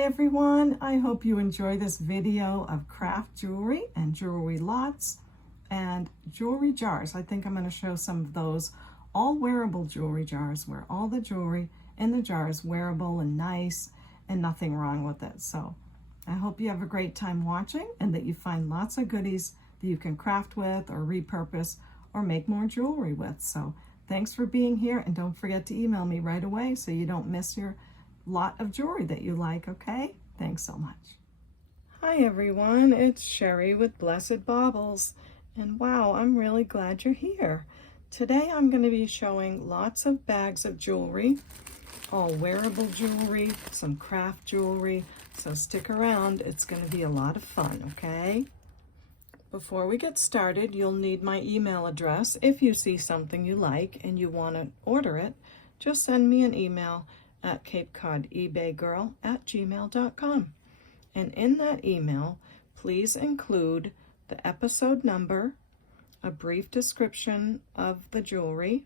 Hi everyone, I hope you enjoy this video of craft jewelry and jewelry lots and jewelry jars. I think I'm going to show some of those all wearable jewelry jars where all the jewelry in the jar is wearable and nice and nothing wrong with it. So I hope you have a great time watching and that you find lots of goodies that you can craft with or repurpose or make more jewelry with. So thanks for being here, and don't forget to email me right away so you don't miss your lot of jewelry that you like, okay? Thanks so much. Hi everyone, it's Sherry with Blessed Baubles, and wow, I'm really glad you're here. Today I'm going to be showing lots of bags of jewelry, all wearable jewelry, some craft jewelry, so stick around, it's going to be a lot of fun, okay? Before we get started, you'll need my email address. If you see something you like and you want to order it, just send me an email at CapeCodEbayGirl@gmail.com. And in that email, please include the episode number, a brief description of the jewelry,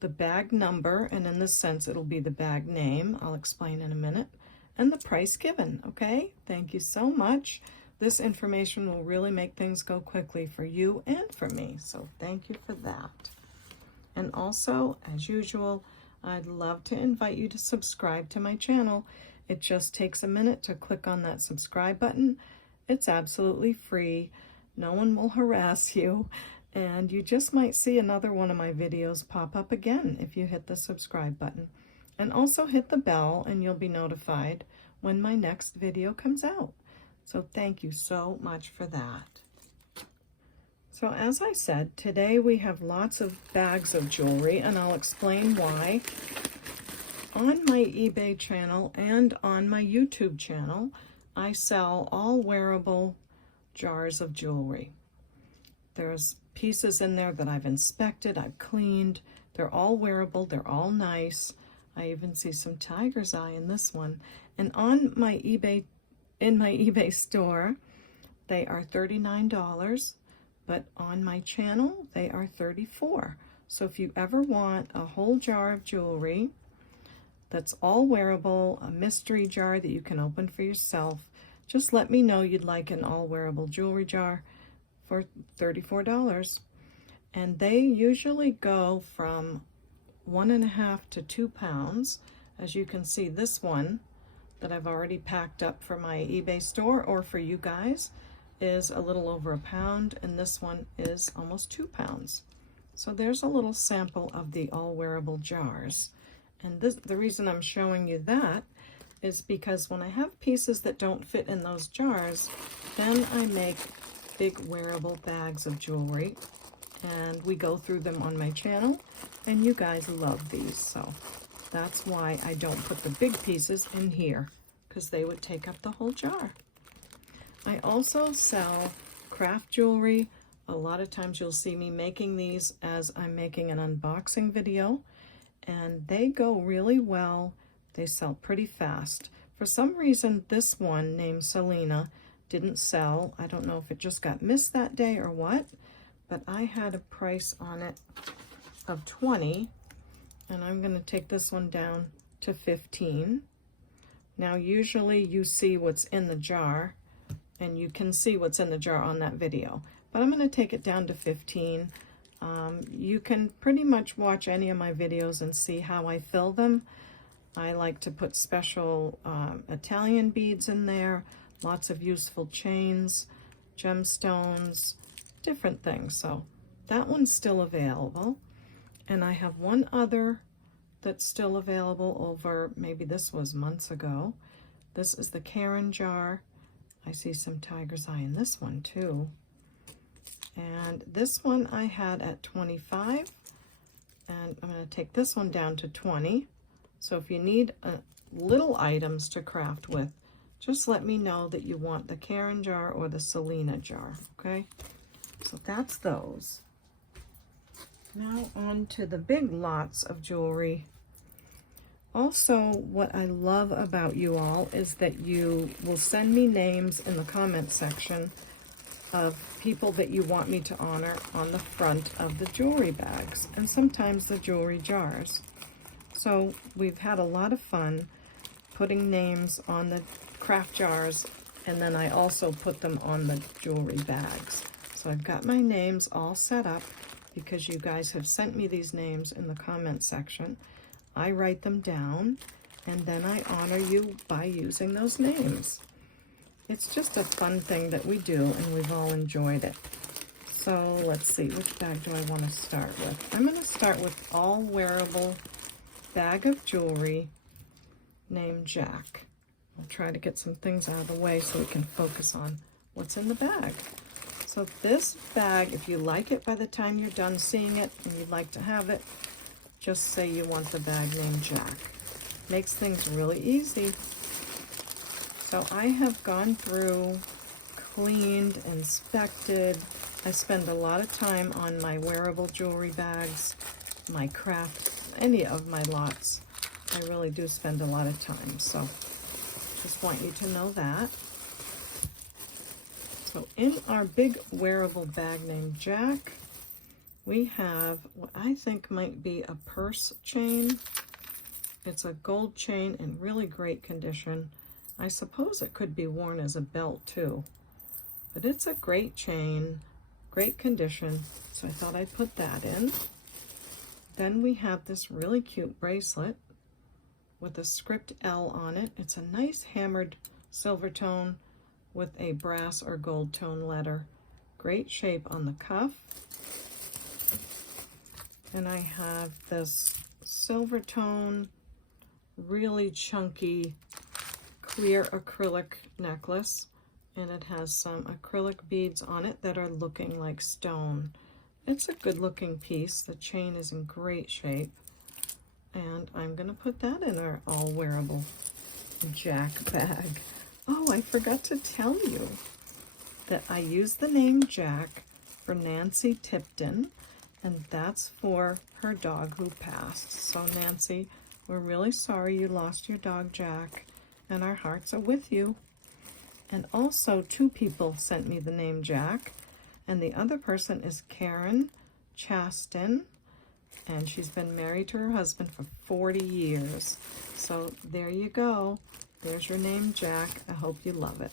the bag number, and in this sense it'll be the bag name, I'll explain in a minute, and the price given, okay? Thank you so much. This information will really make things go quickly for you and for me, so thank you for that. And also, as usual, I'd love to invite you to subscribe to my channel. It just takes a minute to click on that subscribe button. It's absolutely free. No one will harass you, and you just might see another one of my videos pop up again if you hit the subscribe button. And also hit the bell and you'll be notified when my next video comes out. So thank you so much for that. So as I said, today we have lots of bags of jewelry, and I'll explain why. On my eBay channel and on my YouTube channel, I sell all wearable jars of jewelry. There's pieces in there that I've inspected, I've cleaned. They're all wearable, they're all nice. I even see some tiger's eye in this one. And on my eBay, in my eBay store, they are $39. But on my channel, they are $34. So if you ever want a whole jar of jewelry that's all wearable, a mystery jar that you can open for yourself, just let me know you'd like an all wearable jewelry jar for $34. And they usually go from 1.5 to 2 pounds. As you can see, this one that I've already packed up for my eBay store or for you guys is a little over 1 pound, and this one is almost 2 pounds. So there's a little sample of the all wearable jars. And the reason I'm showing you that is because when I have pieces that don't fit in those jars, then I make big wearable bags of jewelry, and we go through them on my channel, and you guys love these. So that's why I don't put the big pieces in here, because they would take up the whole jar. I also sell craft jewelry. A lot of times you'll see me making these as I'm making an unboxing video, and they go really well. They sell pretty fast. For some reason, this one named Selena didn't sell. I don't know if it just got missed that day or what, but I had a price on it of $20, and I'm going to take this one down to $15. Now, usually you see what's in the jar, and you can see what's in the jar on that video, but I'm going to take it down to $15. You can pretty much watch any of my videos and see how I fill them. I like to put special Italian beads in there, lots of useful chains, gemstones, different things. So that one's still available, and I have one other that's still available over, maybe this was months ago. This is the Karen jar. I see some tiger's eye in this one too. And this one I had at 25, and I'm going to take this one down to 20. So if you need little items to craft with, just let me know that you want the Karen jar or the Selena jar, okay? So that's those. Now on to the big lots of jewelry. Also, what I love about you all is that you will send me names in the comment section of people that you want me to honor on the front of the jewelry bags and sometimes the jewelry jars. So we've had a lot of fun putting names on the craft jars, and then I also put them on the jewelry bags. So I've got my names all set up because you guys have sent me these names in the comment section. I write them down, and then I honor you by using those names. It's just a fun thing that we do, and we've all enjoyed it. So let's see, which bag do I want to start with? I'm going to start with all wearable bag of jewelry named Jack. I'll try to get some things out of the way so we can focus on what's in the bag. So this bag, if you like it by the time you're done seeing it and you'd like to have it, just say you want the bag named Jack. Makes things really easy. So I have gone through, cleaned, inspected. I spend a lot of time on my wearable jewelry bags, my craft, any of my lots. I really do spend a lot of time, so just want you to know that. So in our big wearable bag named Jack, we have what I think might be a purse chain. It's a gold chain in really great condition. I suppose it could be worn as a belt too, but it's a great chain, great condition, so I thought I'd put that in. Then we have this really cute bracelet with a script L on it. It's a nice hammered silver tone with a brass or gold tone letter. Great shape on the cuff. And I have this silver tone, really chunky, clear acrylic necklace, and it has some acrylic beads on it that are looking like stone. It's a good looking piece. The chain is in great shape, and I'm going to put that in our all wearable Jack bag. Oh, I forgot to tell you that I used the name Jack for Nancy Tipton, and that's for her dog who passed. So Nancy, we're really sorry you lost your dog Jack, and our hearts are with you. And also 2 people sent me the name Jack, and the other person is Karen Chaston, and she's been married to her husband for 40 years. So there you go. There's your name Jack. I hope you love it.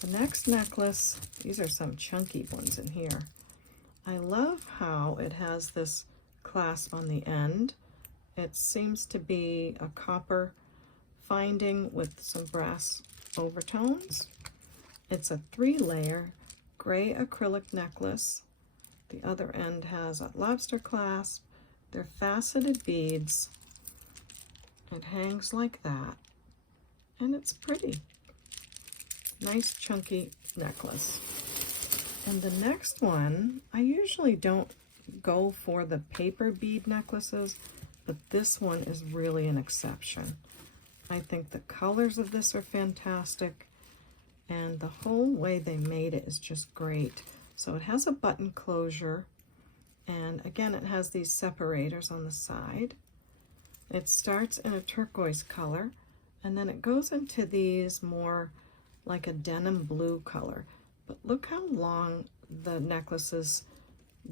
The next necklace, these are some chunky ones in here. I love how it has this clasp on the end. It seems to be a copper finding with some brass overtones. It's a 3-layer gray acrylic necklace. The other end has a lobster clasp. They're faceted beads. It hangs like that, and it's pretty. Nice chunky necklace. And the next one, I usually don't go for the paper bead necklaces, but this one is really an exception. I think the colors of this are fantastic, and the whole way they made it is just great. So it has a button closure, and again it has these separators on the side. It starts in a turquoise color, and then it goes into these more like a denim blue color. But look how long the necklaces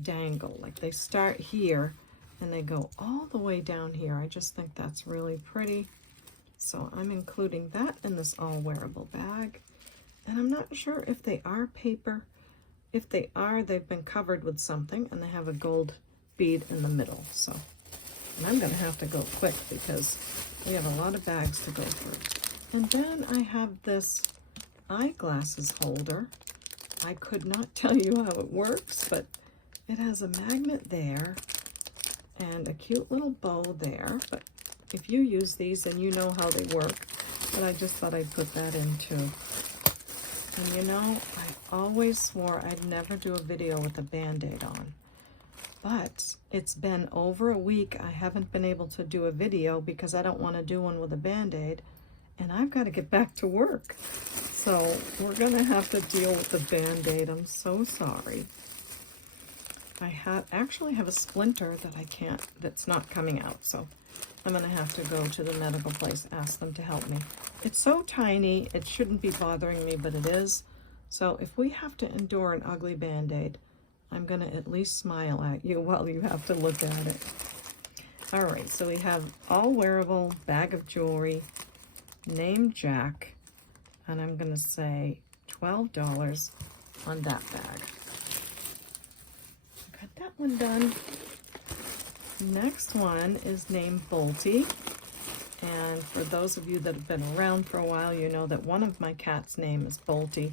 dangle. Like they start here and they go all the way down here. I just think that's really pretty. So I'm including that in this all wearable bag. And I'm not sure if they are paper. If they are, they've been covered with something, and they have a gold bead in the middle. So, and I'm going to have to go quick because we have a lot of bags to go through. And then I have this eyeglasses holder. I could not tell you how it works, but it has a magnet there and a cute little bow there. But if you use these, then you know how they work. But I just thought I'd put that in too. And you know, I always swore I'd never do a video with a Band-Aid on. But it's been over a week. I haven't been able to do a video because I don't want to do one with a Band-Aid. And I've got to get back to work. So we're going to have to deal with the Band-Aid. I'm so sorry. I actually have a splinter that that's not coming out. So I'm going to have to go to the medical place, ask them to help me. It's so tiny, it shouldn't be bothering me, but it is. So if we have to endure an ugly Band-Aid, I'm going to at least smile at you while you have to look at it. All right, so we have all wearable bag of jewelry, name Jack, and I'm gonna say $12 on that bag. Got that one done. Next one is named Bolty. And for those of you that have been around for a while, you know that one of my cats' name is Bolty.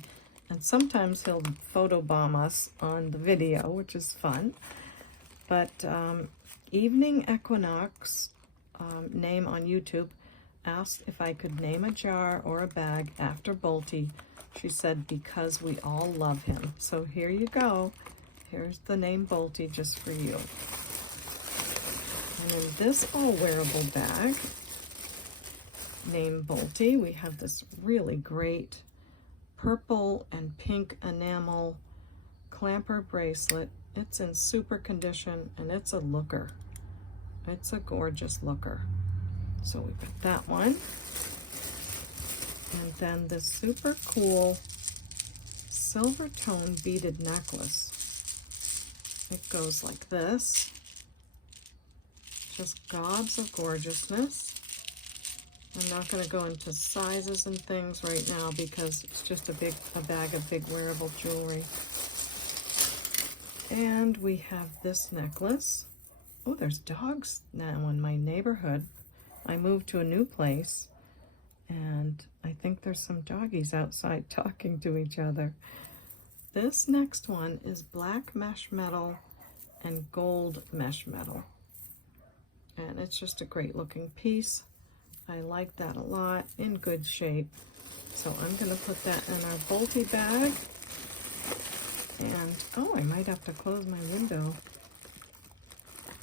And sometimes he'll photobomb us on the video, which is fun. But Evening Equinox, name on YouTube, asked if I could name a jar or a bag after Bolty. She said, because we all love him. So here you go. Here's the name Bolty just for you. And in this all wearable bag, named Bolty, we have this really great purple and pink enamel clamper bracelet. It's in super condition and it's a looker. It's a gorgeous looker. So we've got that one. And then this super cool silver tone beaded necklace. It goes like this. Just gobs of gorgeousness. I'm not going to go into sizes and things right now because it's just a bag of big wearable jewelry. And we have this necklace. Oh, there's dogs now in my neighborhood. I moved to a new place and I think there's some doggies outside talking to each other. This next one is black mesh metal and gold mesh metal. And it's just a great looking piece. I like that a lot, in good shape. So I'm going to put that in our Bolty bag. And, oh, I might have to close my window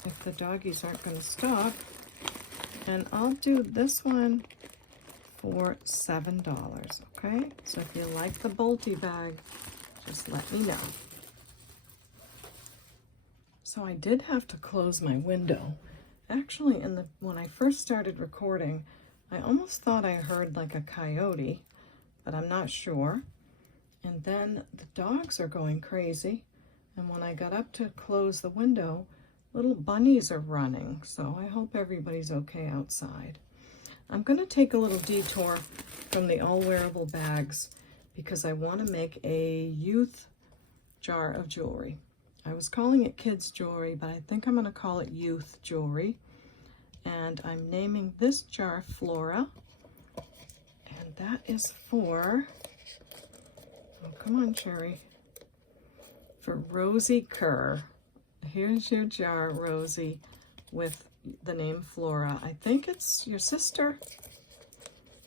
if the doggies aren't going to stop. And I'll do this one for $7, okay? So if you like the Bolty bag, just let me know. So I did have to close my window. Actually, when I first started recording, I almost thought I heard like a coyote, but I'm not sure. And then the dogs are going crazy. And when I got up to close the window, little bunnies are running. So I hope everybody's okay outside. I'm going to take a little detour from the all wearable bags because I want to make a youth jar of jewelry. I was calling it kids jewelry, but I think I'm going to call it youth jewelry. And I'm naming this jar Flora. And that is for, oh, come on, Cherry, for Rosie Kerr. Here's your jar, Rosie, with the name Flora. I think it's your sister.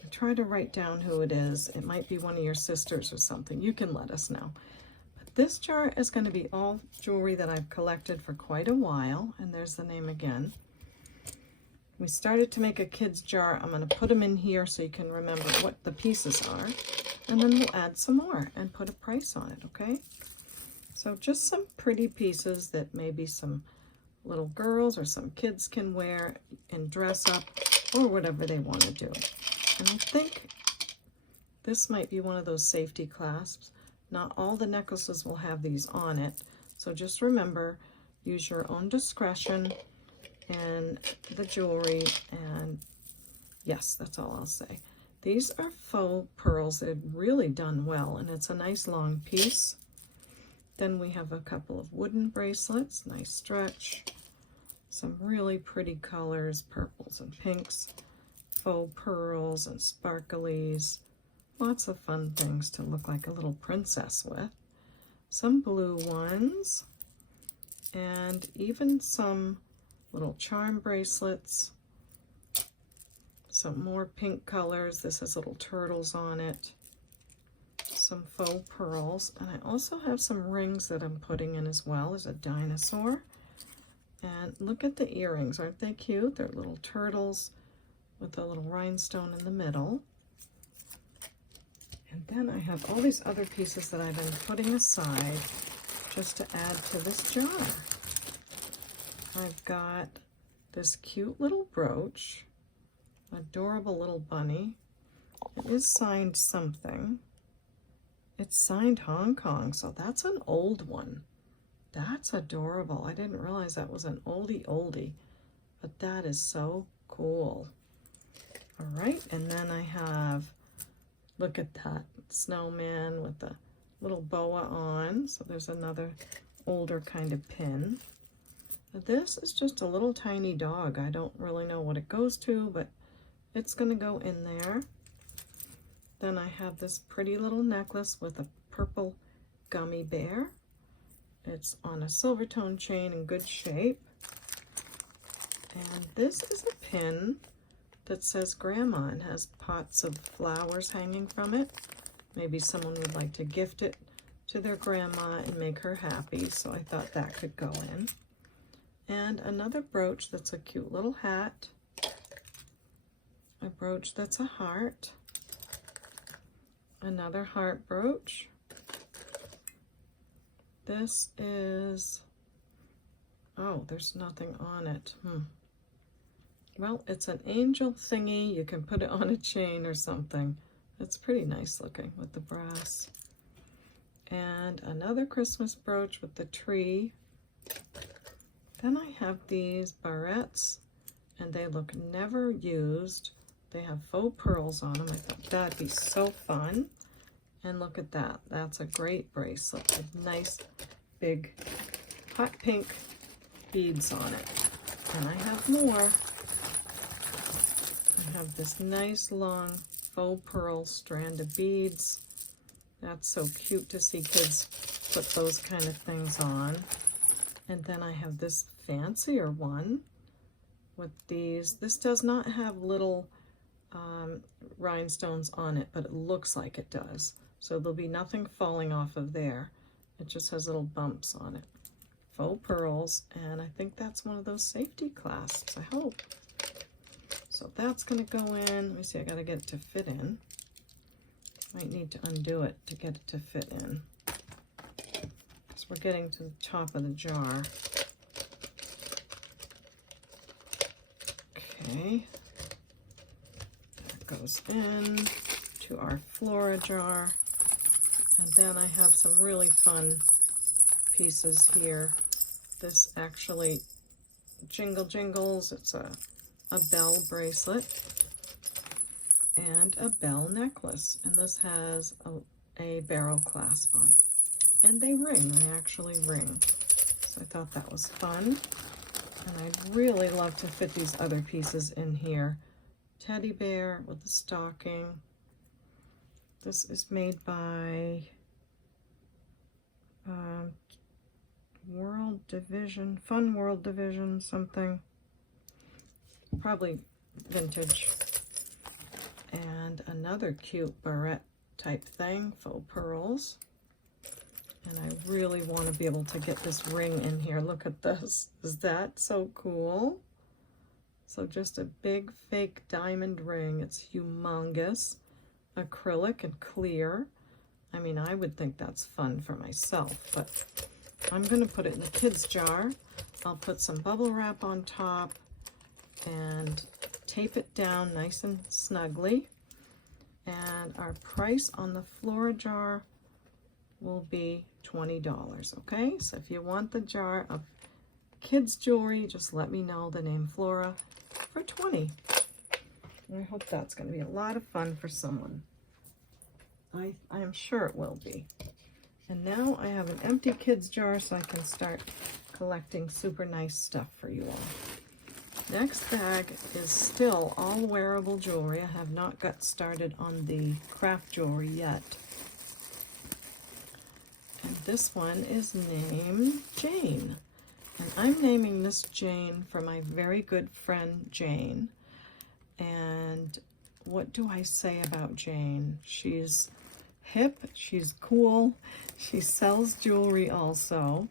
I try to write down who it is. It might be one of your sisters or something. You can let us know. This jar is going to be all jewelry that I've collected for quite a while, and there's the name again. We started to make a kid's jar. I'm going to put them in here so you can remember what the pieces are, and then we'll add some more and put a price on it, okay? So just some pretty pieces that maybe some little girls or some kids can wear and dress up or whatever they want to do. And I think this might be one of those safety clasps. Not all the necklaces will have these on it, so just remember, use your own discretion and the jewelry, and yes, that's all I'll say. These are faux pearls. They've really done well, and it's a nice long piece. Then we have a couple of wooden bracelets, nice stretch, some really pretty colors, purples and pinks, faux pearls and sparklies. Lots of fun things to look like a little princess with. Some blue ones, and even some little charm bracelets. Some more pink colors. This has little turtles on it. Some faux pearls. And I also have some rings that I'm putting in as well. There's a dinosaur. And look at the earrings. Aren't they cute? They're little turtles with a little rhinestone in the middle. And then I have all these other pieces that I've been putting aside just to add to this jar. I've got this cute little brooch, adorable little bunny. It is signed something. It's signed Hong Kong, so that's an old one. That's adorable. I didn't realize that was an oldie. but that is so cool. All right, and then I have, look at that snowman with the little boa on. So there's another older kind of pin. This is just a little tiny dog. I don't really know what it goes to, but it's gonna go in there. Then I have this pretty little necklace with a purple gummy bear. It's on a silver tone chain in good shape. And this is a pin that says Grandma and has pots of flowers hanging from it. Maybe someone would like to gift it to their grandma and make her happy, so I thought that could go in. And another brooch that's a cute little hat. A brooch that's a heart. Another heart brooch. This is, oh, there's nothing on it. Well, it's an angel thingy. You can put it on a chain or something. It's pretty nice looking with the brass. And another Christmas brooch with the tree. Then I have these barrettes, and they look never used. They have faux pearls on them. I thought that'd be so fun. And look at that. That's a great bracelet with nice big hot pink beads on it. And I have more. I have this nice long faux pearl strand of beads. That's so cute to see kids put those kind of things on. And then I have this fancier one with these. This does not have little rhinestones on it, but it looks like it does. So there'll be nothing falling off of there. It just has little bumps on it. Faux pearls, and I think that's one of those safety clasps, I hope. So that's gonna go in. Let me see, I gotta get it to fit in. Might need to undo it to get it to fit in. So we're getting to the top of the jar. Okay. That goes in to our Flora jar. And then I have some really fun pieces here. This actually jingles. It's a bell bracelet and a bell necklace. And this has a barrel clasp on it. And they ring, they actually ring. So I thought that was fun. And I'd really love to fit these other pieces in here. Teddy bear with the stocking. This is made by Fun World Division, something. Probably vintage. And another cute barrette type thing, faux pearls. And I really want to be able to get this ring in here. Look at this. Is that so cool? So just a big fake diamond ring. It's humongous. Acrylic and clear. I mean, I would think that's fun for myself, but I'm going to put it in the kids' jar. I'll put some bubble wrap on top and tape it down nice and snugly. And our price on the Flora jar will be $20, okay? So if you want the jar of kids jewelry, just let me know the name Flora for $20. And I hope that's going to be a lot of fun for someone. I am sure it will be. And now I have an empty kids jar so I can start collecting super nice stuff for you all. Next bag is still all wearable jewelry. I have not got started on the craft jewelry yet. And this one is named Jane. And I'm naming this Jane for my very good friend Jane. And what do I say about Jane? She's hip, she's cool, she sells jewelry also.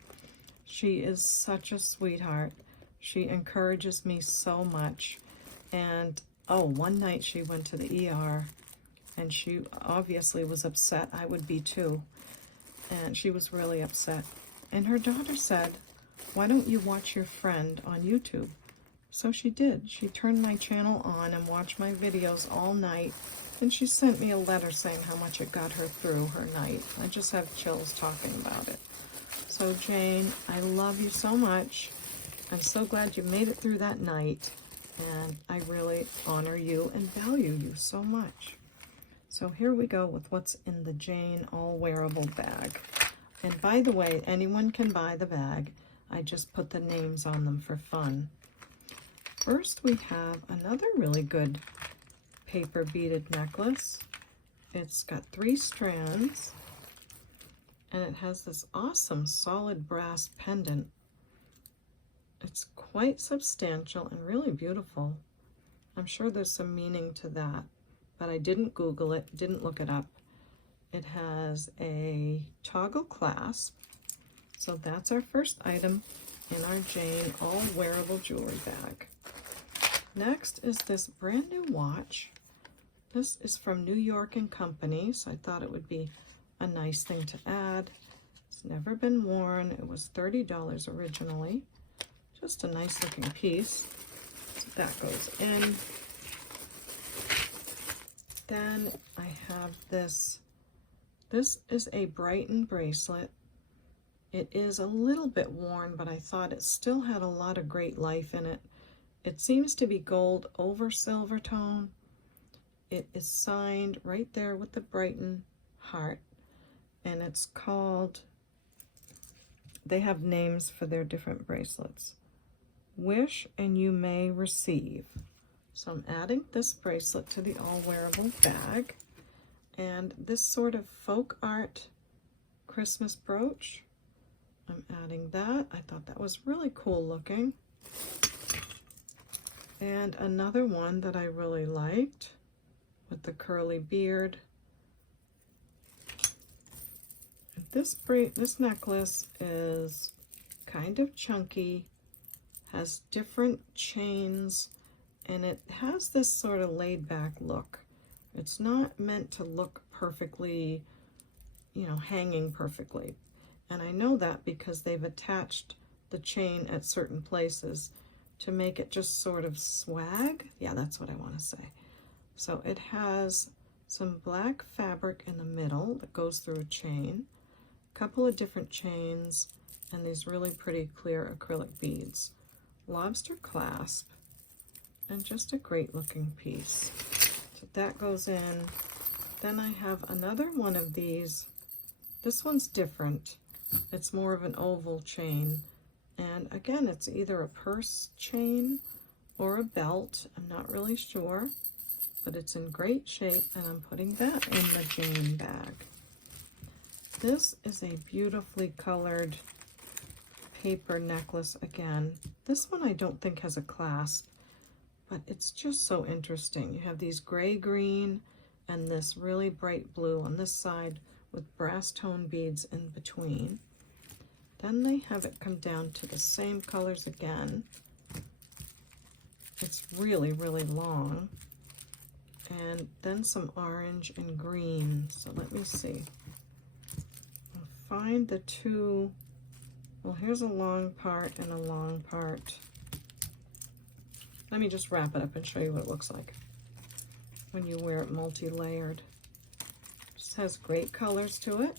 She is such a sweetheart. She encourages me so much. And oh, one night she went to the ER and she obviously was upset. I would be too. And she was really upset. And her daughter said, "Why don't you watch your friend on YouTube?" So she did. She turned my channel on and watched my videos all night. And she sent me a letter saying how much it got her through her night. I just have chills talking about it. So Jane, I love you so much. I'm so glad you made it through that night, and I really honor you and value you so much. So here we go with what's in the Jane All Wearable bag. And by the way, anyone can buy the bag. I just put the names on them for fun. First, we have another really good paper beaded necklace. It's got 3 strands, and it has this awesome solid brass pendant. It's quite substantial and really beautiful. I'm sure there's some meaning to that, but I didn't Google it, didn't look it up. It has a toggle clasp, so that's our first item in our Jane All Wearable Jewelry bag. Next is this brand new watch. This is from New York & Company, so I thought it would be a nice thing to add. It's never been worn. It was $30 originally. Just a nice looking piece. So that goes in. Then I have this. This is a Brighton bracelet. It is a little bit worn, but I thought it still had a lot of great life in it. It seems to be gold over silver tone. It is signed right there with the Brighton heart, and it's called, they have names for their different bracelets. Wish and You May Receive. So I'm adding this bracelet to the All Wearable bag, and this sort of folk art Christmas brooch. I'm adding that. I thought that was really cool looking. And another one that I really liked with the curly beard. This necklace is kind of chunky, has different chains, and it has this sort of laid back look. It's not meant to look perfectly, hanging perfectly. And I know that because they've attached the chain at certain places to make it just sort of swag. Yeah, that's what I want to say. So it has some black fabric in the middle that goes through a chain, a couple of different chains, and these really pretty clear acrylic beads. Lobster clasp, and just a great looking piece. So that goes in. Then I have another one of these. This one's different. It's more of an oval chain. And again, it's either a purse chain or a belt. I'm not really sure, but it's in great shape, and I'm putting that in the Jane bag. This is a beautifully colored paper necklace again. This one I don't think has a clasp, but it's just so interesting. You have these gray-green and this really bright blue on this side with brass tone beads in between. Then they have it come down to the same colors again. It's really, really long. And then some orange and green. So let me see. I'll find the two. Well, here's a long part and a long part. Let me just wrap it up and show you what it looks like when you wear it multi-layered. Just has great colors to it,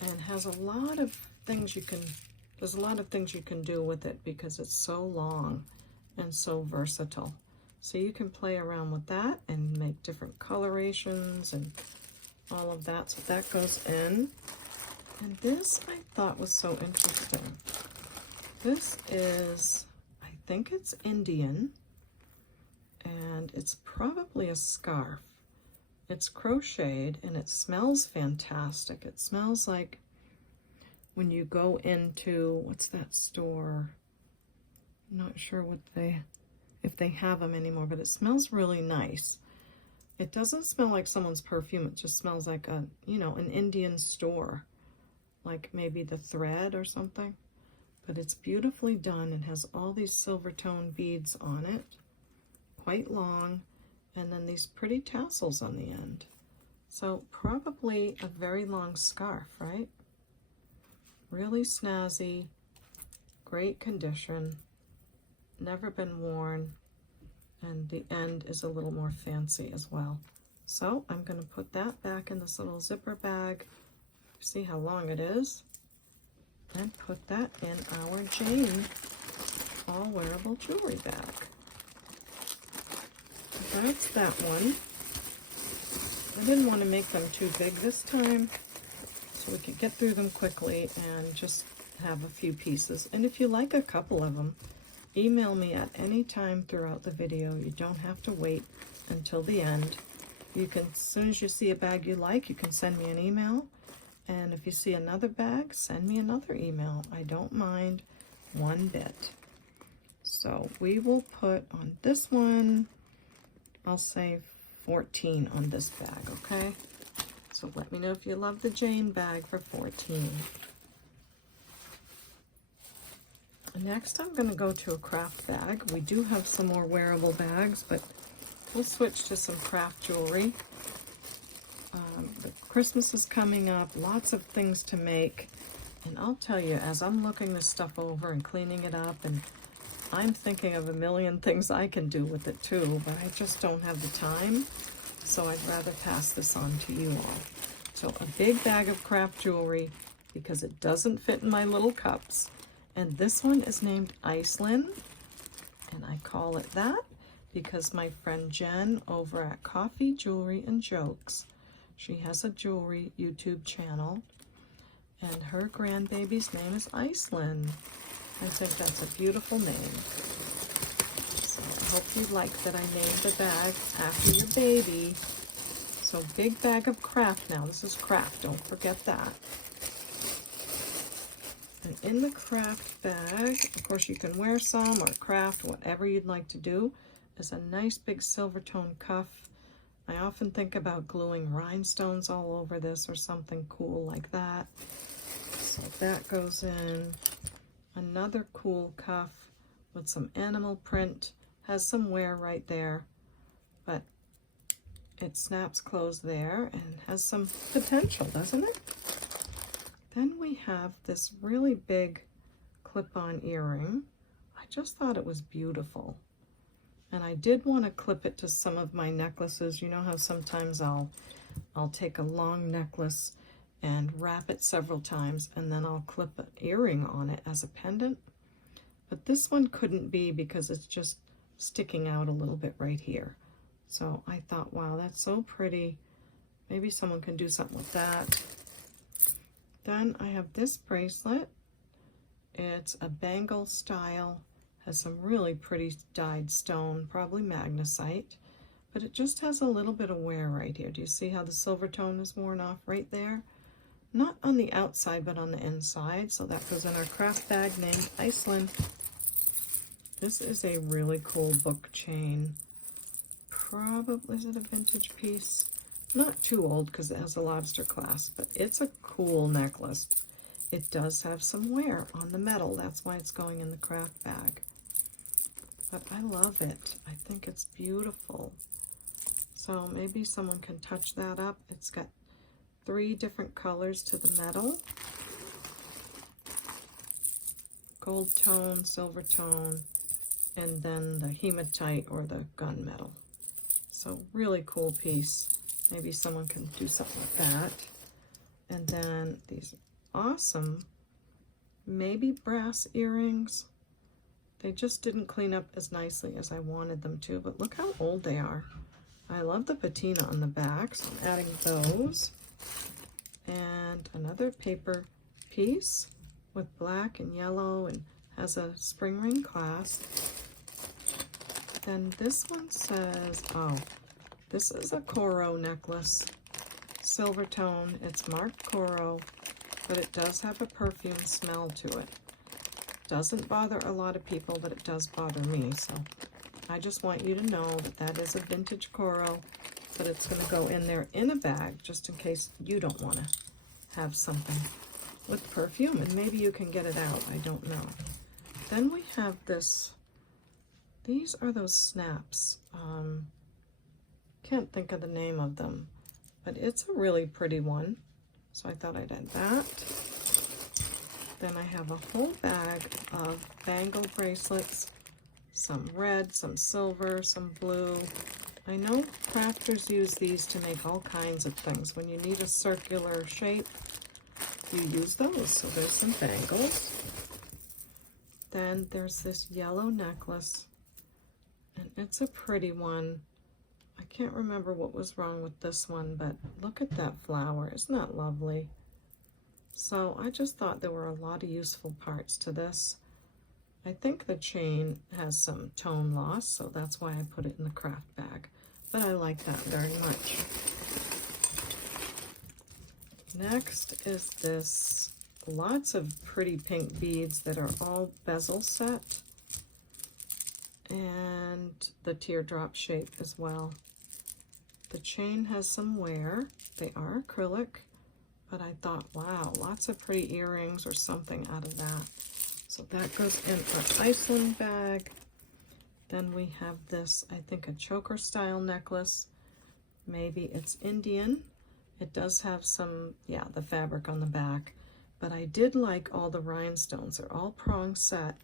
and has a lot of things there's a lot of things you can do with it because it's so long and so versatile. So you can play around with that and make different colorations and all of that. So that goes in. And this I thought was so interesting. This is, I think it's Indian, and it's probably a scarf. It's crocheted and it smells fantastic. It smells like when you go into, what's that store? I'm not sure if they have them anymore, but it smells really nice. It doesn't smell like someone's perfume. It just smells like an Indian store, like maybe the thread or something. But it's beautifully done and has all these silver tone beads on it, quite long, and then these pretty tassels on the end. So probably a very long scarf, right? Really snazzy, great condition, never been worn, and the end is a little more fancy as well. So I'm going to put that back in this little zipper bag. See how long it is? and put that in our Jane all wearable jewelry bag. That's that one. I didn't want to make them too big this time, so we could get through them quickly and just have a few pieces. And if you like a couple of them, email me at any time throughout the video. You don't have to wait until the end. You can, as soon as you see a bag you like, you can send me an email. And if you see another bag, send me another email. I don't mind one bit. So we will put on this one, I'll say 14 on this bag, okay? So let me know if you love the Jane bag for 14. Next, I'm going to go to a craft bag. We do have some more wearable bags, but we'll switch to some craft jewelry. The Christmas is coming up, lots of things to make. And I'll tell you, as I'm looking this stuff over and cleaning it up, and I'm thinking of a million things I can do with it too, but I just don't have the time. So I'd rather pass this on to you all. So a big bag of craft jewelry, because it doesn't fit in my little cups. And this one is named Iceland, and I call it that because my friend Jen over at Coffee, Jewelry, and Jokes, she has a jewelry YouTube channel, and her grandbaby's name is Iceland. I think that's a beautiful name. So I hope you like that I named the bag after your baby. So big bag of craft now. This is craft, don't forget that. And in the craft bag, of course you can wear some or craft, whatever you'd like to do, is a nice big silver tone cuff. I often think about gluing rhinestones all over this or something cool like that. So that goes in. Another cool cuff with some animal print. Has some wear right there, but it snaps closed there and has some potential, doesn't it? Then we have this really big clip-on earring. I just thought it was beautiful. And I did want to clip it to some of my necklaces. You know how sometimes I'll take a long necklace and wrap it several times, and then I'll clip an earring on it as a pendant. But this one couldn't be because it's just sticking out a little bit right here. So I thought, wow, that's so pretty. Maybe someone can do something with that. Then I have this bracelet. It's a bangle style. Has some really pretty dyed stone, probably magnesite. But it just has a little bit of wear right here. Do you see how the silver tone is worn off right there? Not on the outside, but on the inside. So that goes in our craft bag named Iceland. This is a really cool book chain. Probably, is it a vintage piece? Not too old because it has a lobster clasp, but it's a cool necklace. It does have some wear on the metal. That's why it's going in the craft bag. But I love it. I think it's beautiful. So maybe someone can touch that up. It's got 3 different colors to the metal. Gold tone, silver tone, and then the hematite or the gunmetal. So really cool piece. Maybe someone can do something with that. And then these awesome, maybe brass earrings. They just didn't clean up as nicely as I wanted them to, but look how old they are. I love the patina on the back, so I'm adding those. And another paper piece with black and yellow and has a spring ring clasp. Then this one says, oh, this is a Coro necklace, silver tone. It's marked Coro, but it does have a perfume smell to it. Doesn't bother a lot of people, but it does bother me. So I just want you to know that that is a vintage Coro, but it's going to go in there in a bag just in case you don't want to have something with perfume, and maybe you can get it out. I don't know. Then we have this. These are those snaps. Can't think of the name of them, but it's a really pretty one. So I thought I'd add that. Then I have a whole bag of bangle bracelets, some red, some silver, some blue. I know crafters use these to make all kinds of things. When you need a circular shape, you use those. So there's some bangles. Then there's this yellow necklace, and it's a pretty one. I can't remember what was wrong with this one, but look at that flower. Isn't that lovely? So I just thought there were a lot of useful parts to this. I think the chain has some tone loss, so that's why I put it in the craft bag. But I like that very much. Next is this, lots of pretty pink beads that are all bezel set, and the teardrop shape as well. The chain has some wear. They are acrylic, but I thought, wow, lots of pretty earrings or something out of that. So that goes in our Iceland bag. Then we have this, I think, a choker style necklace. Maybe it's Indian. It does have some, yeah, the fabric on the back, but I did like all the rhinestones. They're all prong set.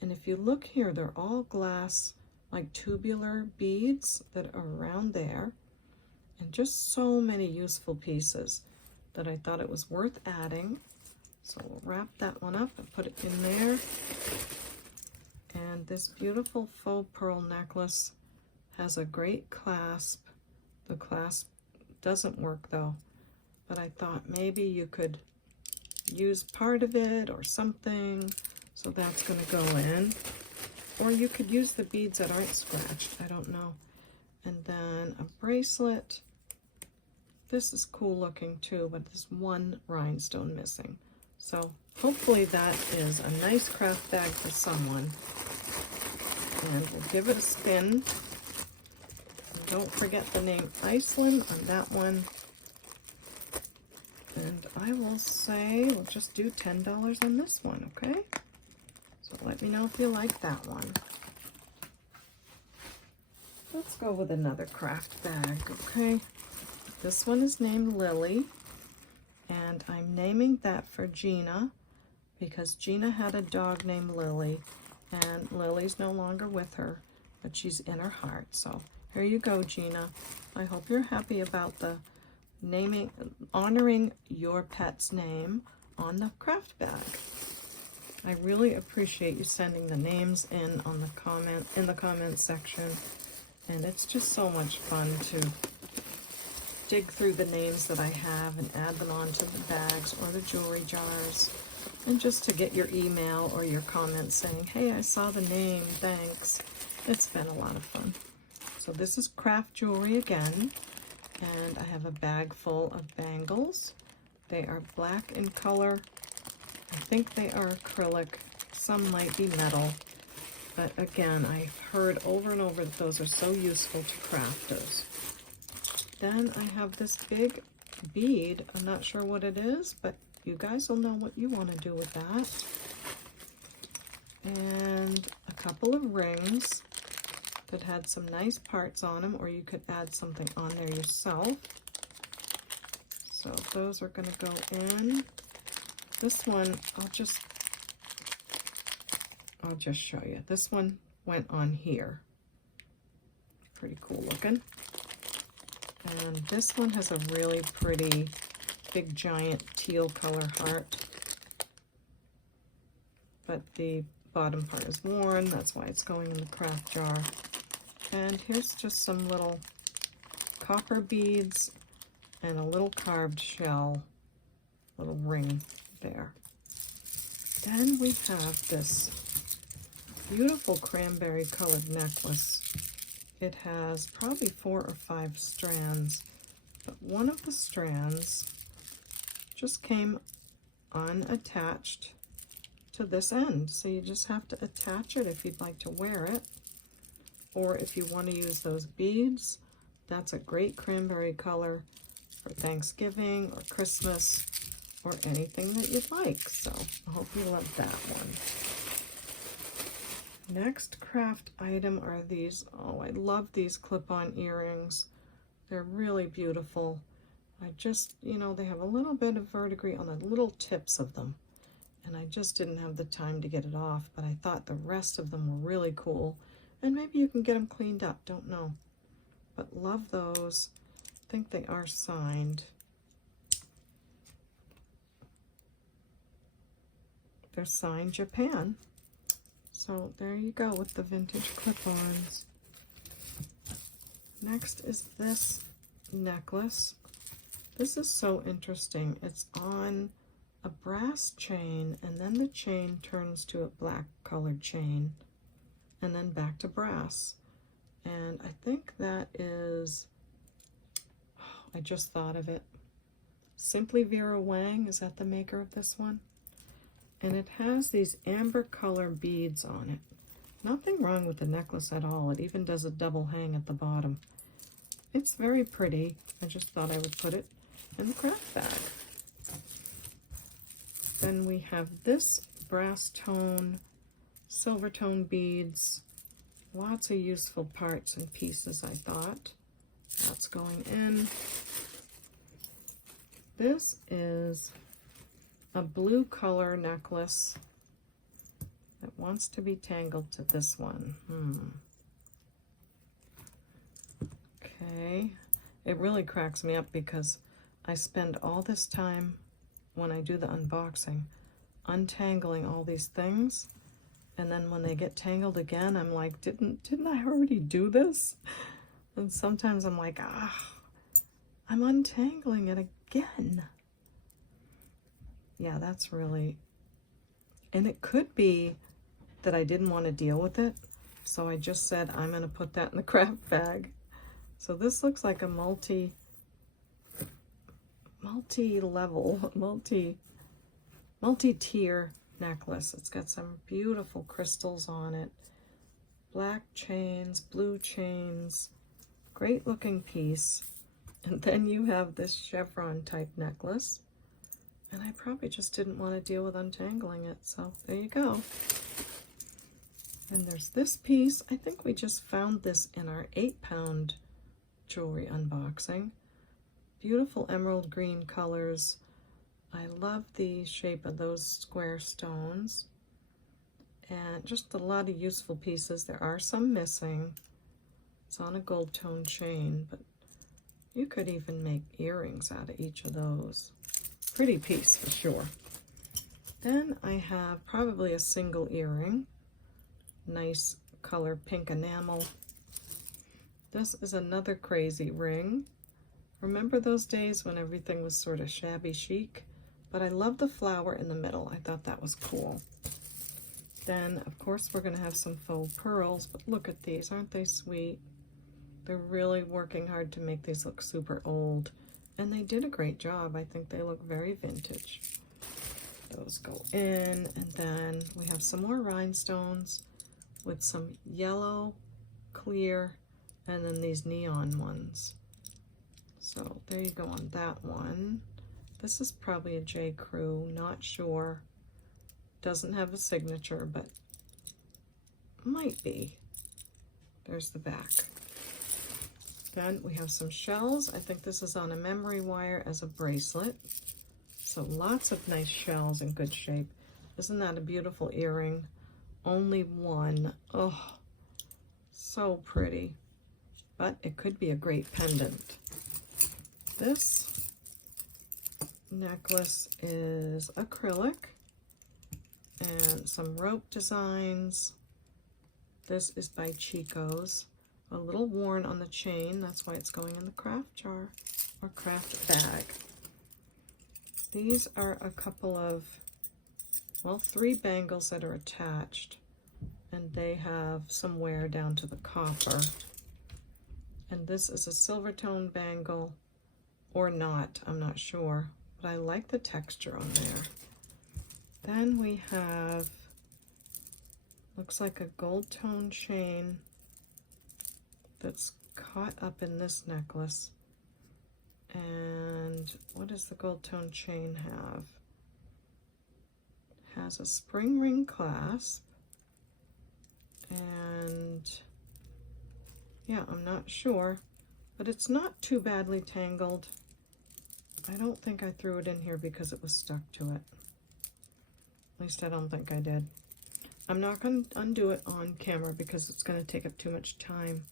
And if you look here, they're all glass, like tubular beads that are around there. And just so many useful pieces that I thought it was worth adding. So we'll wrap that one up and put it in there. And this beautiful faux pearl necklace has a great clasp. The clasp doesn't work though, but I thought maybe you could use part of it or something. So that's going to go in. Or you could use the beads that aren't scratched. I don't know. And then a bracelet. This is cool looking too, but there's one rhinestone missing. So hopefully that is a nice craft bag for someone. And we'll give it a spin. Don't forget the name Iceland on that one. And I will say we'll just do $10 on this one, okay? So let me know if you like that one. Let's go with another craft bag, okay? This one is named Lily, and I'm naming that for Gina because Gina had a dog named Lily, and Lily's no longer with her, but she's in her heart. So here you go, Gina. I hope you're happy about the naming, honoring your pet's name on the craft bag. I really appreciate you sending the names in on the comment section, and it's just so much fun to dig through the names that I have and add them onto the bags or the jewelry jars, and just to get your email or your comments saying, hey, I saw the name, thanks. It's been a lot of fun. So this is craft jewelry again, and I have a bag full of bangles. They are black in color. I think they are acrylic. Some might be metal, but again, I've heard over and over that those are so useful to crafters. Then I have this big bead. I'm not sure what it is, but you guys will know what you want to do with that. And a couple of rings that had some nice parts on them, or you could add something on there yourself. So those are going to go in. This one, I'll just show you. This one went on here. Pretty cool looking. And this one has a really pretty big giant teal color heart. But the bottom part is worn, that's why it's going in the craft jar. And here's just some little copper beads and a little carved shell, little ring there. Then we have this beautiful cranberry colored necklace. It has probably 4 or 5 strands, but one of the strands just came unattached to this end. So you just have to attach it if you'd like to wear it. Or if you want to use those beads, that's a great cranberry color for Thanksgiving or Christmas or anything that you'd like. So I hope you love that one. Next craft item are these. Oh, I love these clip-on earrings. They're really beautiful. I just, you know, they have a little bit of verdigris on the little tips of them, and I just didn't have the time to get it off, but I thought the rest of them were really cool, and maybe you can get them cleaned up, don't know. But love those. I think they are signed. they're signed Japan. So there you go with the vintage clip-ons. Next is this necklace. This is so interesting. It's on a brass chain, and then the chain turns to a black colored chain, and then back to brass. And I think that is, oh, I just thought of it. Simply Vera Wang, is that the maker of this one? And it has these amber color beads on it. Nothing wrong with the necklace at all. It even does a double hang at the bottom. It's very pretty. I just thought I would put it in the craft bag. Then we have this brass tone, silver tone beads. Lots of useful parts and pieces, I thought. That's going in. This is a blue color necklace that wants to be tangled to this one. Okay. It really cracks me up because I spend all this time when I do the unboxing untangling all these things, and then when they get tangled again, I'm like, didn't I already do this? And sometimes I'm like, I'm untangling it again. Yeah, that's really, and it could be that I didn't want to deal with it, so I just said I'm going to put that in the craft bag. So this looks like a multi-level, multi-tier necklace. It's got some beautiful crystals on it, black chains, blue chains, great looking piece. And then you have this chevron type necklace, and I probably just didn't want to deal with untangling it, so there you go. And there's this piece. I think we just found this in our 8-pound jewelry unboxing. Beautiful emerald green colors. I love the shape of those square stones, and just a lot of useful pieces. There are some missing. It's on a gold tone chain, but you could even make earrings out of each of those. Pretty piece for sure. Then I have probably a single earring. Nice color pink enamel. This is another crazy ring. Remember those days when everything was sort of shabby chic? But I love the flower in the middle. I thought that was cool. Then, of course, we're going to have some faux pearls, but look at these. Aren't they sweet? They're really working hard to make these look super old. And they did a great job. I think they look very vintage. Those go in, and then we have some more rhinestones with some yellow, clear, and then these neon ones. So there you go on that one. This is probably a J. Crew, not sure. Doesn't have a signature, but might be. There's the back. Then we have some shells. I think this is on a memory wire as a bracelet. So lots of nice shells in good shape. Isn't that a beautiful earring? Only one. Oh, so pretty. But it could be a great pendant. This necklace is acrylic and some rope designs. This is by Chico's. A little worn on the chain, that's why it's going in the craft jar or craft bag. These are a couple of, well, 3 bangles that are attached, and they have some wear down to the copper. And this is a silver tone bangle, or not, I'm not sure, but I like the texture on there. Then we have, looks like a gold tone chain that's caught up in this necklace. And what does the gold tone chain have? It has a spring ring clasp, and yeah, I'm not sure, but it's not too badly tangled. I don't think I threw it in here because it was stuck to it. At least I don't think I did. I'm not going to undo it on camera because it's going to take up too much time.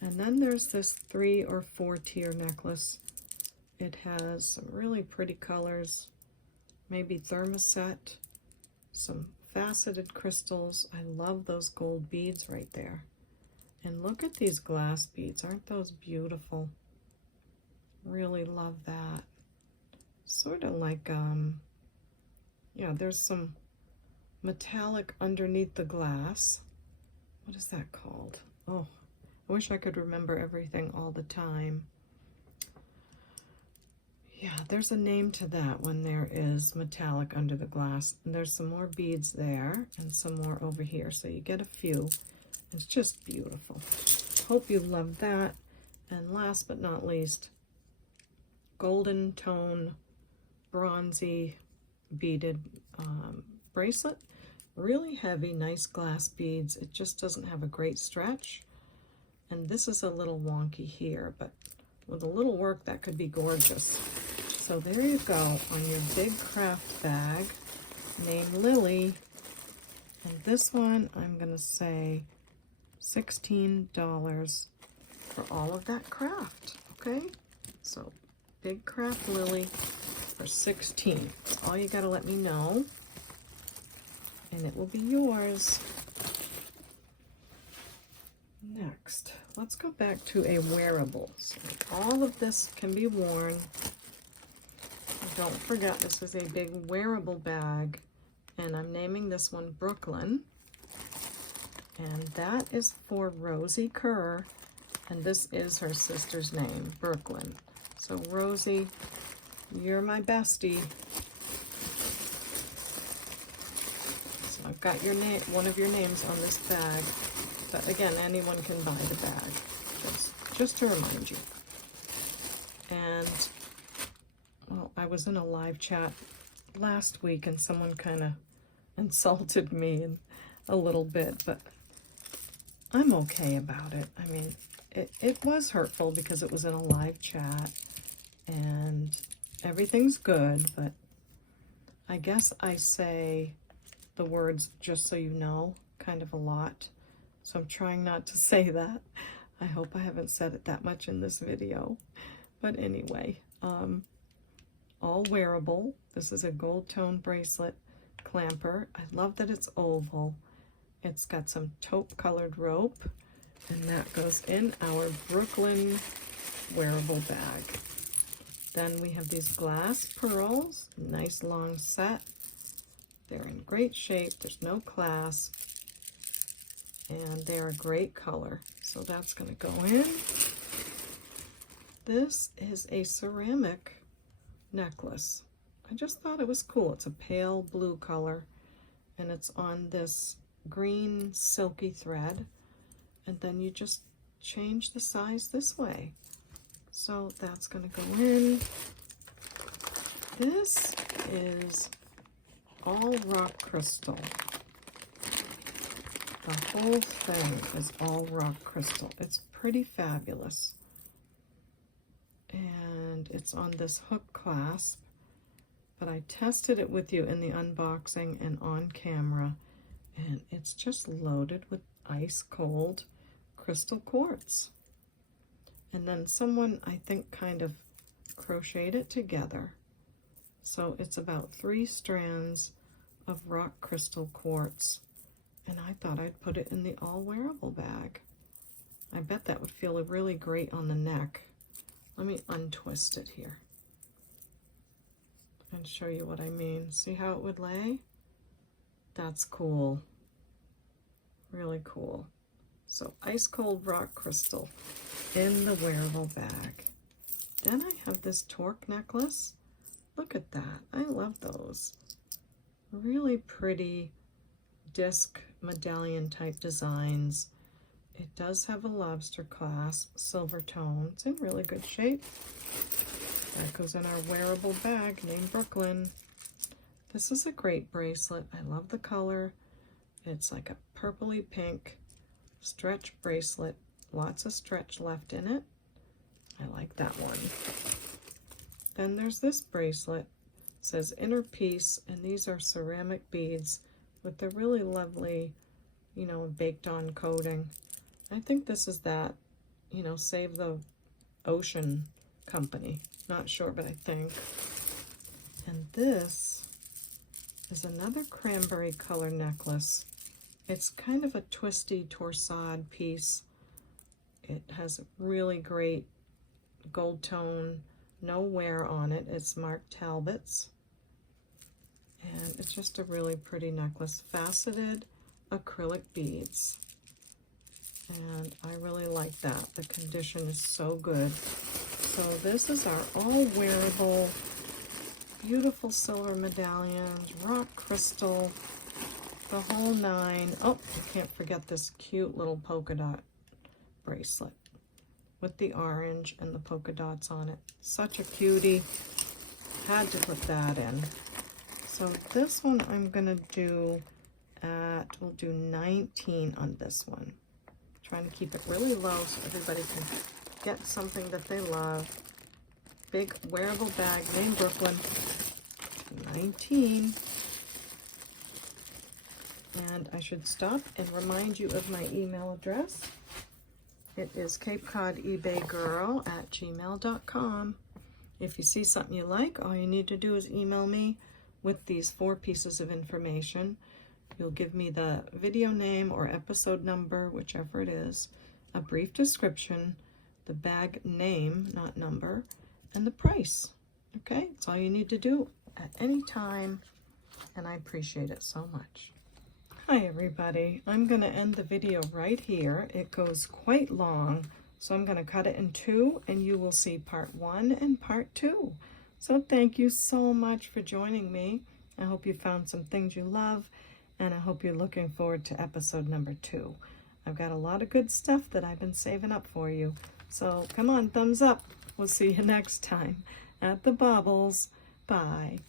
And then there's this 3 or 4 tier necklace. It has some really pretty colors, maybe thermoset, some faceted crystals. I love those gold beads right there. And look at these glass beads. Aren't those beautiful? Really love that. Sort of like, yeah, there's some metallic underneath the glass. What is that called? Oh, I wish I could remember everything all the time. Yeah, there's a name to that when there is metallic under the glass. And there's some more beads there and some more over here. So you get a few. It's just beautiful. Hope you love that. And last but not least, golden tone, bronzy beaded bracelet. Really heavy, nice glass beads. It just doesn't have a great stretch. And this is a little wonky here, but with a little work that could be gorgeous. So there you go on your big craft bag named Lily. And this one, I'm gonna say $16 for all of that craft, okay? So big craft Lily for $16. That's all you gotta let me know, and it will be yours. Next, let's go back to a wearable. So all of this can be worn. Don't forget, this is a big wearable bag, and I'm naming this one Brooklyn. And that is for Rosie Kerr, and this is her sister's name, Brooklyn. So Rosie, you're my bestie. So I've got your name, one of your names on this bag, but again, anyone can buy the bag, just to remind you. And well, I was in a live chat last week and someone kind of insulted me a little bit, but I'm okay about it. I mean, it was hurtful because it was in a live chat and everything's good, but I guess I say the words "just so you know" kind of a lot. So I'm trying not to say that. I hope I haven't said it that much in this video. But anyway, all wearable. This is a gold tone bracelet clamper. I love that it's oval. It's got some taupe colored rope, and that goes in our Brooklyn wearable bag. Then we have these glass pearls, nice long set. They're in great shape. There's no clasp, and they're a great color. So that's going to go in. This is a ceramic necklace. I just thought it was cool. It's a pale blue color, and it's on this green silky thread, and then you just change the size this way. So that's going to go in. This is all rock crystal. The whole thing is all rock crystal. It's pretty fabulous. And it's on this hook clasp, but I tested it with you in the unboxing and on camera, and it's just loaded with ice cold crystal quartz. And then someone, I think, kind of crocheted it together. So it's about 3 strands of rock crystal quartz, and I thought I'd put it in the all wearable bag. I bet that would feel really great on the neck. Let me untwist it here and show you what I mean. See how it would lay? That's cool. Really cool. So ice cold rock crystal in the wearable bag. Then I have this torque necklace. Look at that. I love those. Really pretty disc medallion type designs. It does have a lobster clasp, silver tone. It's in really good shape. That goes in our wearable bag named Brooklyn. This is a great bracelet. I love the color. It's like a purpley pink stretch bracelet. Lots of stretch left in it. I like that one. Then there's this bracelet. It says inner peace, and these are ceramic beads with the really lovely, you know, baked on coating. I think this is that, you know, Save the Ocean company. Not sure, but I think. And this is another cranberry color necklace. It's kind of a twisty torsade piece. It has a really great gold tone, no wear on it. It's marked Talbot's. And it's just a really pretty necklace. Faceted acrylic beads. And I really like that. The condition is so good. So this is our all wearable, beautiful silver medallions, rock crystal, the whole nine. Oh, I can't forget this cute little polka dot bracelet with the orange and the polka dots on it. Such a cutie. Had to put that in. So this one I'm gonna do we'll do 19 on this one. Trying to keep it really low so everybody can get something that they love. Big wearable bag named Brooklyn. 19. And I should stop and remind you of my email address. It is CapeCodEbayGirl@gmail.com. If you see something you like, all you need to do is email me with these 4 pieces of information. You'll give me the video name or episode number, whichever it is, a brief description, the bag name, not number, and the price. Okay, that's all you need to do at any time, and I appreciate it so much. Hi everybody, I'm going to end the video right here. It goes quite long, so I'm going to cut it in 2, and you will see part 1 and part 2. So thank you so much for joining me. I hope you found some things you love, and I hope you're looking forward to episode number 2. I've got a lot of good stuff that I've been saving up for you. So come on, thumbs up. We'll see you next time at the Baubles. Bye.